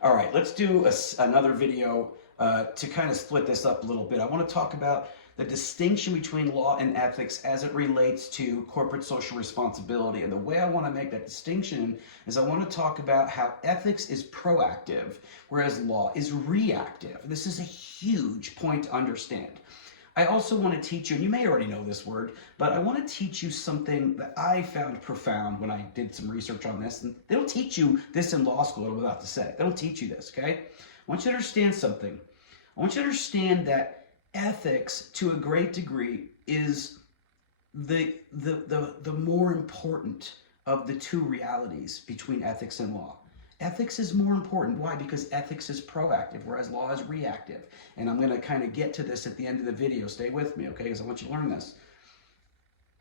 All right, let's do another video to kind of split this up a little bit. I want to talk about the distinction between law and ethics as it relates to corporate social responsibility. And the way I want to make that distinction is I want to talk about how ethics is proactive, whereas law is reactive. This is a huge point to understand. I also want to teach you, and you may already know this word, but I want to teach you something that I found profound when I did some research on this. And they don't teach you this in law school, I'm about to say. They don't teach you this, okay? I want you to understand something. I want you to understand that ethics, to a great degree, is the more important of the two realities between ethics and law. Ethics is more important. Why? Because ethics is proactive, whereas law is reactive. And I'm going to kind of get to this at the end of the video. Stay with me, okay? Because I want you to learn this.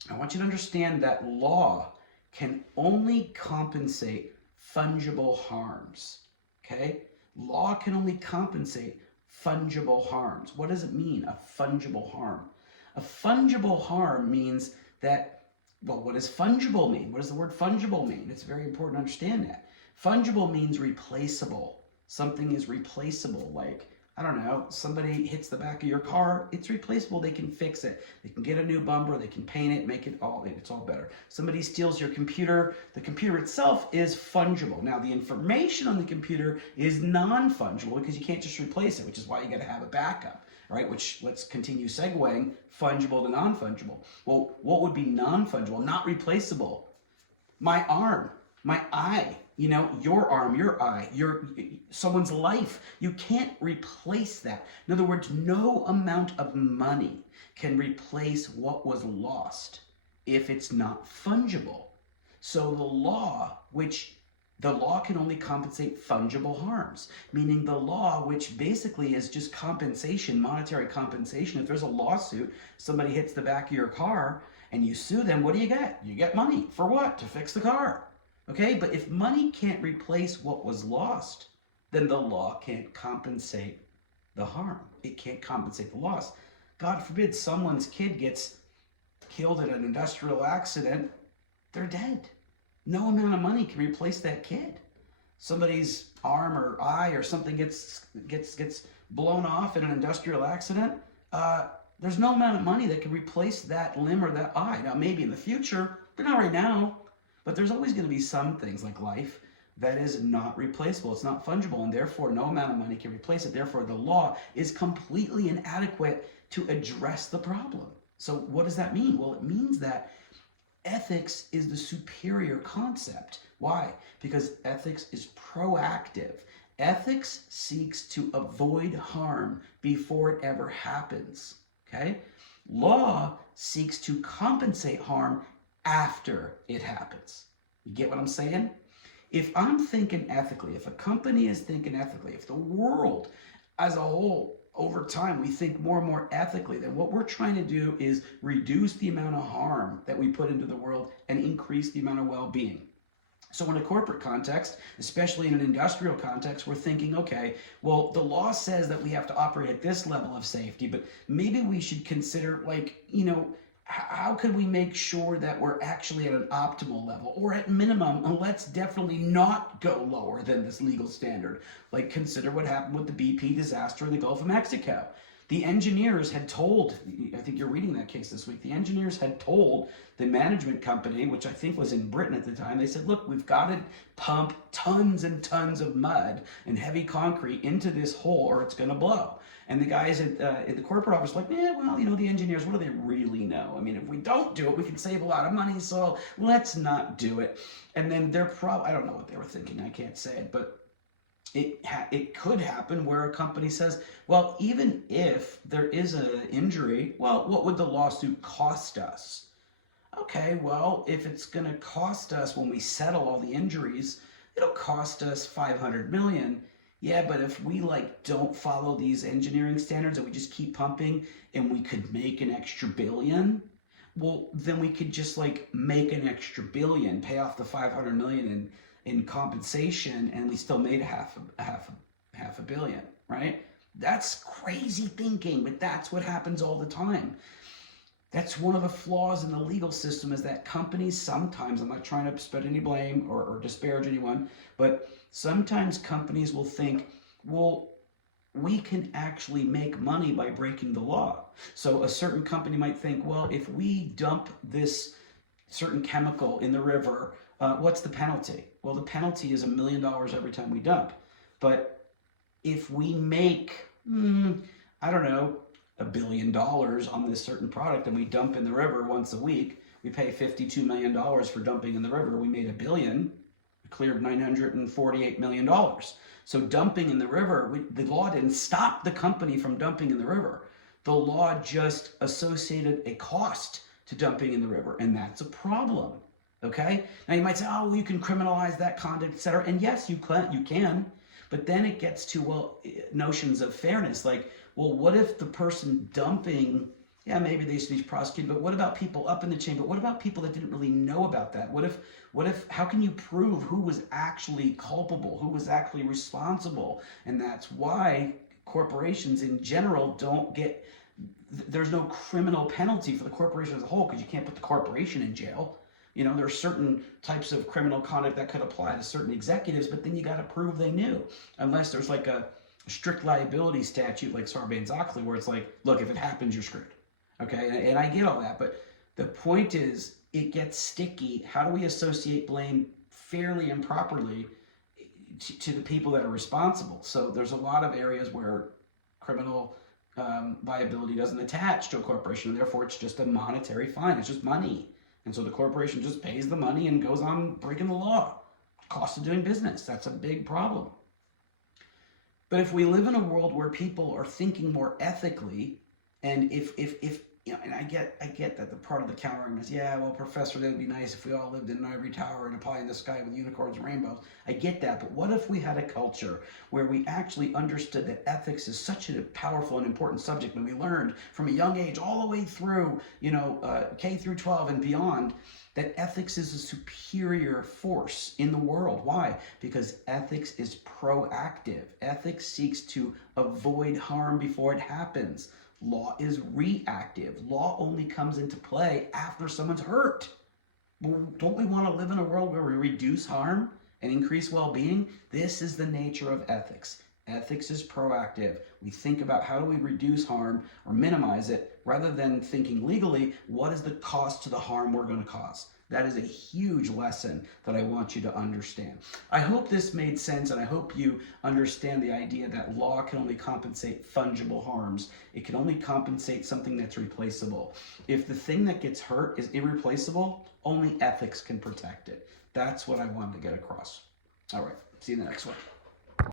I want you to understand that law can only compensate fungible harms, okay? Law can only compensate fungible harms. What does it mean, a fungible harm? A fungible harm means that, well, what does fungible mean? What does the word fungible mean? It's very important to understand that. Fungible means replaceable. Something is replaceable, like, I don't know, somebody hits the back of your car, it's replaceable, they can fix it. They can get a new bumper, they can paint it, make it all, it's all better. Somebody steals your computer, the computer itself is fungible. Now, the information on the computer is non-fungible because you can't just replace it, which is why you gotta have a backup, right? Which, let's continue segueing, fungible to non-fungible. Well, what would be non-fungible, not replaceable? My arm, my eye, you know, your arm, your eye, someone's life. You can't replace that. In other words, no amount of money can replace what was lost if it's not fungible. So the law can only compensate fungible harms, meaning the law, which basically is just compensation, monetary compensation. If there's a lawsuit, somebody hits the back of your car and you sue them, what do you get? You get money. For what? To fix the car. Okay, but if money can't replace what was lost, then the law can't compensate the harm. It can't compensate the loss. God forbid someone's kid gets killed in an industrial accident, they're dead. No amount of money can replace that kid. Somebody's arm or eye or something gets blown off in an industrial accident, there's no amount of money that can replace that limb or that eye. Now, maybe in the future, but not right now. But there's always going to be some things like life that is not replaceable. It's not fungible, and therefore no amount of money can replace it. Therefore, the law is completely inadequate to address the problem. So what does that mean? Well, it means that ethics is the superior concept. Why? Because ethics is proactive. Ethics seeks to avoid harm before it ever happens. Okay? Law seeks to compensate harm after it happens. You get what I'm saying? If I'm thinking ethically, if a company is thinking ethically, if the world as a whole, over time, we think more and more ethically, then what we're trying to do is reduce the amount of harm that we put into the world and increase the amount of well-being. So in a corporate context, especially in an industrial context, we're thinking, okay, well, the law says that we have to operate at this level of safety, but maybe we should consider, like, you know, how can we make sure that we're actually at an optimal level, or at minimum, and let's definitely not go lower than this legal standard. Like, consider what happened with the BP disaster in the Gulf of Mexico. The engineers had told, I think you're reading that case this week, the engineers had told the management company, which I think was in Britain at the time, they said, look, we've got to pump tons and tons of mud and heavy concrete into this hole or it's going to blow. And the guys at the corporate office were like, yeah, well, you know, the engineers, what do they really know? I mean, if we don't do it, we can save a lot of money, so let's not do it. And then they're probably, I don't know what they were thinking, I can't say it, but it could happen where a company says, well, even if there is an injury, well, what would the lawsuit cost us? Okay, well, if it's going to cost us when we settle all the injuries, it'll cost us $500 million. Yeah, but if we don't follow these engineering standards and we just keep pumping and we could make an extra billion, well, then we could just make an extra billion, pay off the 500 million in compensation, and we still made half a billion, right? That's crazy thinking, but that's what happens all the time. That's one of the flaws in the legal system, is that companies sometimes, I'm not trying to spread any blame or disparage anyone, but sometimes companies will think, well, we can actually make money by breaking the law. So a certain company might think, well, if we dump this certain chemical in the river, what's the penalty? Well, the penalty is $1 million every time we dump. But if we make, I don't know, $1 billion on this certain product and we dump in the river once a week, we pay $52 million for dumping in the river, we made $1 billion, we cleared $948 million. So dumping in the river, the law didn't stop the company from dumping in the river. The law just associated a cost to dumping in the river, and that's a problem. Okay? Now you might say, oh, well, you can criminalize that conduct, etc. And yes, you can. But then it gets to, well, notions of fairness. Like, well, what if the person dumping, yeah, maybe they should be prosecuted, but what about people up in the chain? But what about people that didn't really know about that? What if, how can you prove who was actually culpable, who was actually responsible? And that's why corporations in general don't get, there's no criminal penalty for the corporation as a whole, because you can't put the corporation in jail. You know, there are certain types of criminal conduct that could apply to certain executives, but then you got to prove they knew. Unless there's like a strict liability statute like Sarbanes-Oxley, where it's like, look, if it happens, you're screwed. Okay, and I get all that, but the point is, it gets sticky. How do we associate blame fairly and properly to the people that are responsible? So there's a lot of areas where criminal liability doesn't attach to a corporation, and therefore it's just a monetary fine. It's just money. And so the corporation just pays the money and goes on breaking the law. Cost of doing business, that's a big problem. But if we live in a world where people are thinking more ethically, and if you know, and I get that the part of the countering is, yeah, well, Professor, that would be nice if we all lived in an ivory tower and a pie in the sky with unicorns and rainbows. I get that, but what if we had a culture where we actually understood that ethics is such a powerful and important subject, and we learned from a young age all the way through, you know, K through 12 and beyond, that ethics is a superior force in the world. Why? Because ethics is proactive. Ethics seeks to avoid harm before it happens. Law is reactive. Law only comes into play after someone's hurt. Well, don't we want to live in a world where we reduce harm and increase well-being? This is the nature of ethics. Ethics is proactive. We think about how do we reduce harm or minimize it, rather than thinking legally, what is the cost to the harm we're going to cause? That is a huge lesson that I want you to understand. I hope this made sense, and I hope you understand the idea that law can only compensate fungible harms. It can only compensate something that's replaceable. If the thing that gets hurt is irreplaceable, only ethics can protect it. That's what I wanted to get across. All right, see you in the next one.